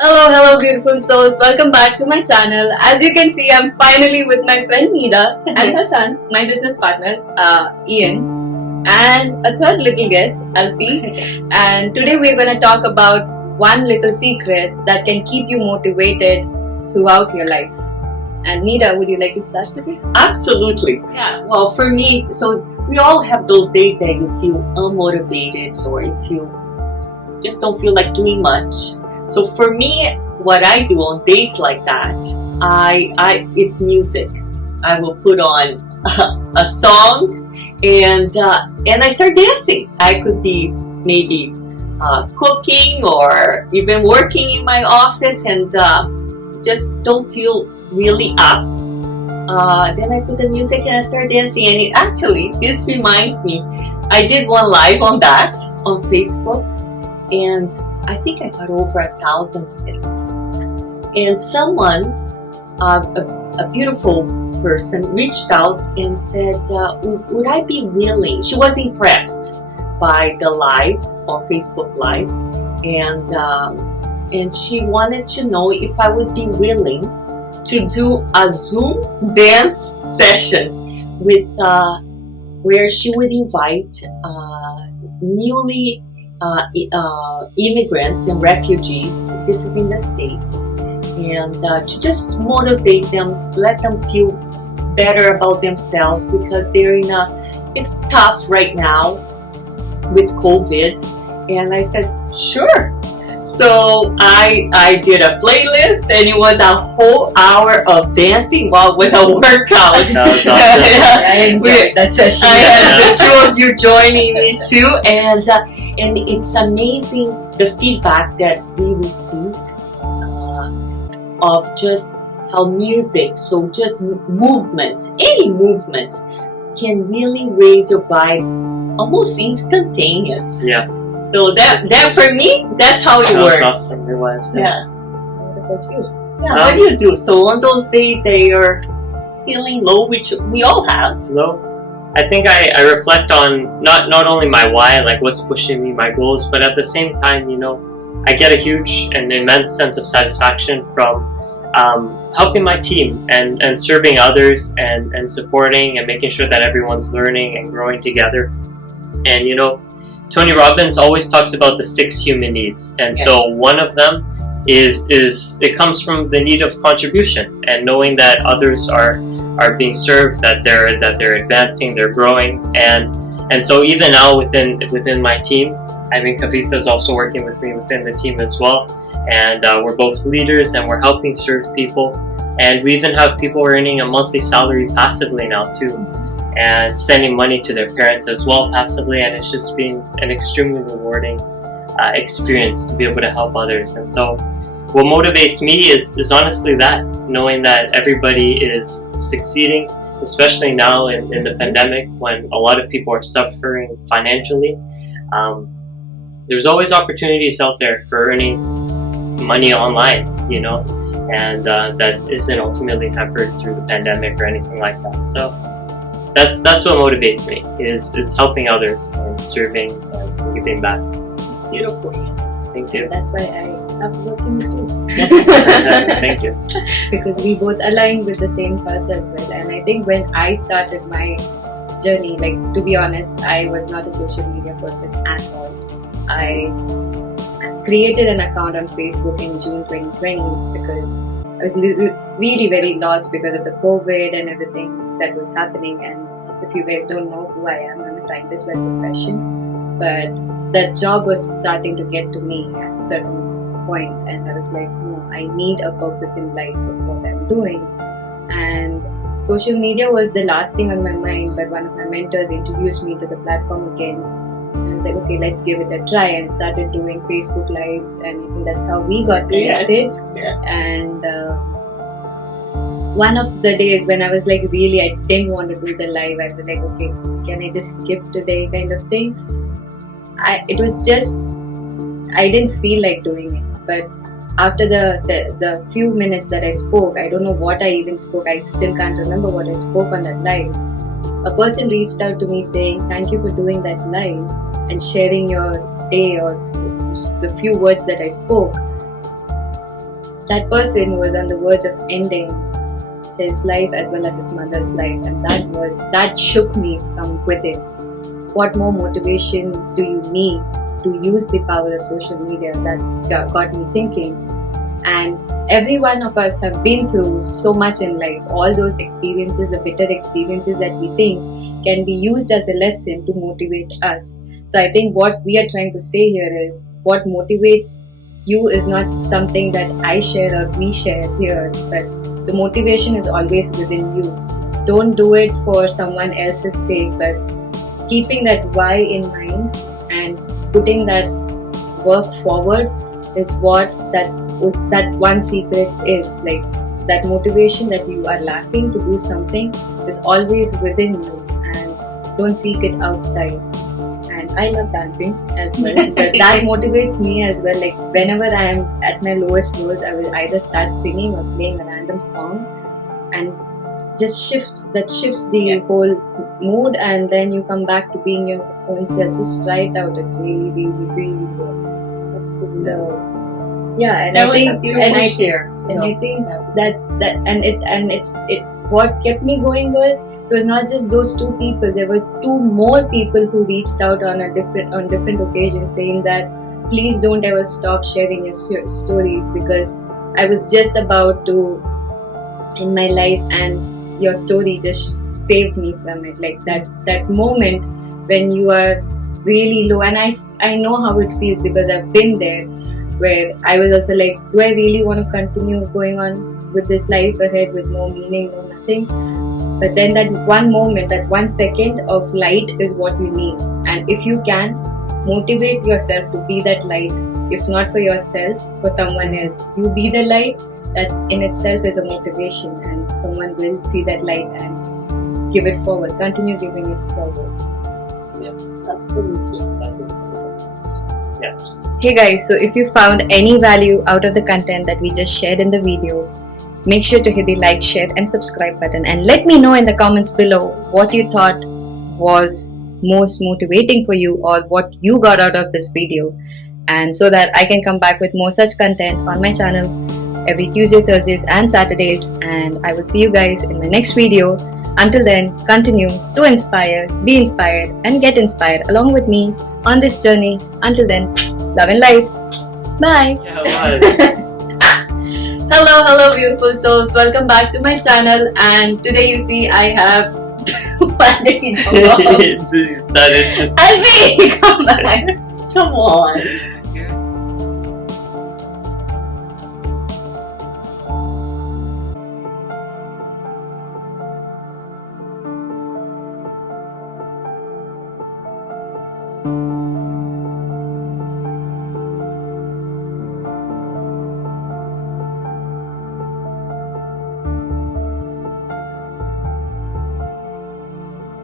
Hello, beautiful souls. Welcome back to my channel. As you can see, I'm finally with my friend Nida and her son, my business partner, Ian, and a third little guest, Alfie. And today we're going to talk about one little secret that can keep you motivated throughout your life. And Nida, would you like to start today? Absolutely. Yeah. Well, for me, so we all have those days that you feel unmotivated or if you just don't feel like doing much. So for me, what I do on days like that, it's music. I will put on a song and I start dancing. I could be maybe cooking or even working in my office and just don't feel really up. Then I put the music and I start dancing. And this reminds me, I did one live on that on Facebook, and I think I got over 1,000 hits. And someone, a beautiful person, reached out and said, would I be willing? She was impressed by the live on Facebook Live, and she wanted to know if I would be willing to do a Zoom dance session with where she would invite newly immigrants and refugees. This is in the States, and to just motivate them, let them feel better about themselves because it's tough right now with COVID. And I said, sure. So I did a playlist, and it was a whole hour of dancing while it was a workout. That was awesome. I enjoyed that session. I had the two of you joining me too, and it's amazing the feedback that we received of just how music, so just movement, any movement, can really raise your vibe almost instantaneous. Yeah. So that for me, that's how it That was works. awesome. It was. Yes. What about you? Yeah. What do you do? So on those days that you're feeling low, which we all have. Low. I think I reflect on not only my why, like what's pushing me, my goals, but at the same time, I get a huge and immense sense of satisfaction from helping my team and serving others and supporting and making sure that everyone's learning and growing together. And Tony Robbins always talks about the 6 human needs, and Yes. so one of them is it comes from the need of contribution and knowing that others are being served, that they're advancing, they're growing, and so even now within my team, I mean Kavitha is also working with me within the team as well, and we're both leaders and we're helping serve people, and we even have people earning a monthly salary passively now too, and sending money to their parents as well passively, and it's just been an extremely rewarding experience to be able to help others. And so what motivates me is honestly that, knowing that everybody is succeeding, especially now in the pandemic when a lot of people are suffering financially. There's always opportunities out there for earning money online, and that isn't ultimately hampered through the pandemic or anything like that. So that's what motivates me, is helping others and serving and giving back. It's beautiful. Thank you. That's why I love working with you. Thank you. Because we both align with the same thoughts as well. And I think when I started my journey, like to be honest, I was not a social media person at all. I created an account on Facebook in June 2020 because I was really very lost because of the COVID and everything that was happening. And if you guys don't know who I am, I'm a scientist by profession. But that job was starting to get to me at a certain point, and I was like, no, I need a purpose in life of what I'm doing. And social media was the last thing on my mind, but one of my mentors introduced me to the platform again. And I was like, okay, let's give it a try, and started doing Facebook Lives, and I think that's how we got connected. Yeah. And one of the days when I was like, really, I didn't want to do the live, I was like, okay, can I just skip today kind of thing? It was just, I didn't feel like doing it. But after the few minutes that I spoke, I don't know what I even spoke, I still can't remember what I spoke on that live. A person reached out to me saying, thank you for doing that live and sharing your day or the few words that I spoke. that person was on the verge of ending his life as well as his mother's life, and that shook me from within. What more motivation do you need to use the power of social media? That got me thinking. And every one of us have been through so much in life. All those experiences, the bitter experiences that we think can be used as a lesson to motivate us. So I think what we are trying to say here is what motivates you is not something that I share or we share here, but the motivation is always within you. Don't do it for someone else's sake, but keeping that why in mind and putting that work forward is what that one secret is. Like, that motivation that you are lacking to do something is always within you, and don't seek it outside. And I love dancing as well, but that motivates me as well. Like, whenever I am at my lowest lows, I will either start singing or playing a random song, and just shifts the whole mood, and then you come back to being your own self. Just try it out. It really, really, really works. So yeah, and That I was think a beautiful share. and I think that's that, and it's what kept me going was it was not just those two people. There were two more people who reached out on different occasions, saying that please don't ever stop sharing your stories, because I was just about to end my life, and your story just saved me from it. Like that moment when you are really low, and I know how it feels because I've been there, where I was also like, do I really want to continue going on with this life ahead with no meaning, no nothing? But then that one moment, that 1 second of light is what you need. And if you can motivate yourself to be that light, if not for yourself, for someone else, you be the light. That in itself is a motivation, and someone will see that light and give it forward, continue giving it forward. Absolutely. Yeah. Hey guys, so if you found any value out of the content that we just shared in the video, make sure to hit the like, share and subscribe button, and let me know in the comments below what you thought was most motivating for you, or what you got out of this video, and so that I can come back with more such content on my channel every Tuesday, Thursdays and Saturdays. And I will see you guys in my next video. Until then, continue to inspire, be inspired and get inspired along with me on this journey. Until then, love and light. Bye. Yeah, it Hello beautiful souls, welcome back to my channel. And today you see I have why did he jump off? This is not interesting. Alvi, come back. Come on. Thank you.